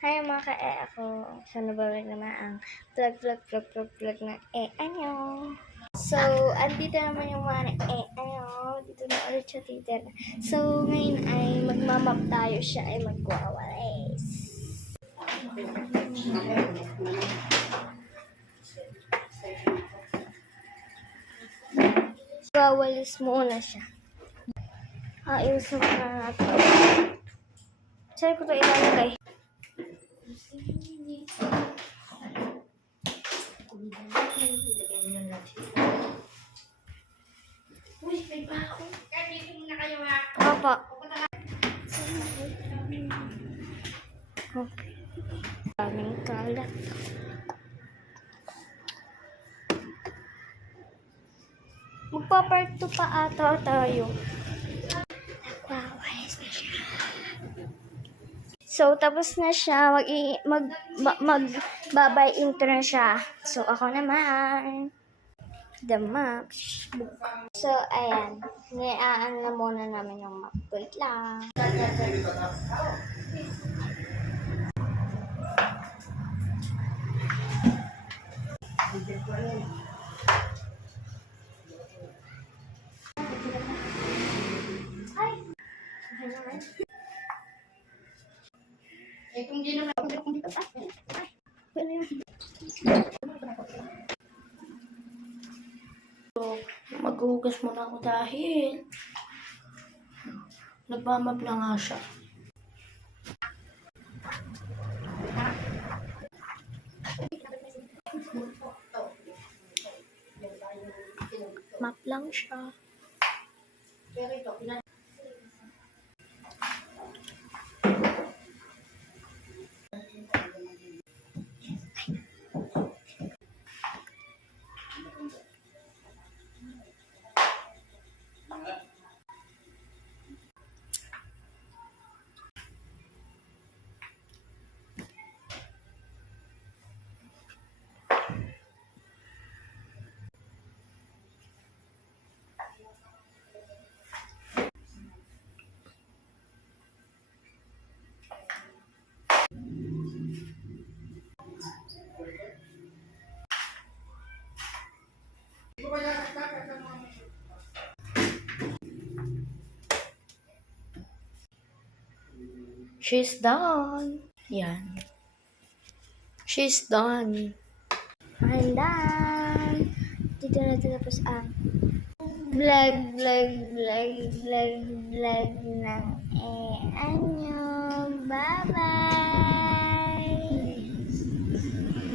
Hi mga ka-e ako. So, nabalik naman ang vlog ng nyo. So, andito naman yung mga nyo. Dito na ulit siya titira. So, ngayon ay magmamap tayo. Siya ay magwawalis. Wawalis muna siya. Ayusin na natin. Saan ko ito ilalagay? Uy, may baho. Kaya dito muna kayo ha. Opo. Okay. Daming kalat. Magpa-part 2 pa ata tayo. Wow, ayos na siya. So, tapos na siya. Magbabay intro na siya. So, ako naman. The map. So, ayan. Niaan na muna namin yung map. Wait lang. Ay! Eh, kung di naman ako dito pa. Ay! Wala yun. So, maghuhugas muna ako dahil nagmamap na nga siya. Map lang siya. Pero ito, she's done. Yan. She's done. I'm done. Dito na tapos ang vlog ng anyo. Bye-bye!